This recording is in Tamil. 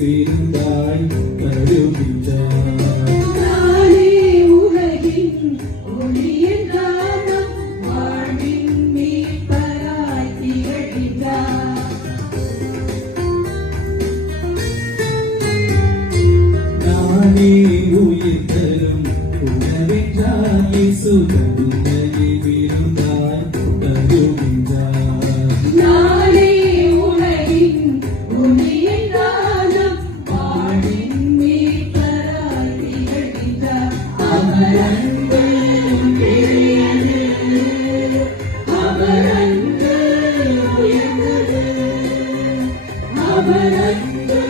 விருந்தாய் வருகின்றார். நானே உலகின் ஒளி என்றாலும் வாழ்வின் மீட்பராய் திகழ்கின்றார். நானே உயிர் தரும் உணவென்றார் இயேசு தன்னை விருந்தாய் வருகின்றார். நானே உலகின் ஒளி என்றாலும் வாழ்வின் மீட்பராய் திகழ்கின்றார். அவர் அன்பு பெரியது, அவர் அன்பு உயர்ந்தது, அவர் அன்பு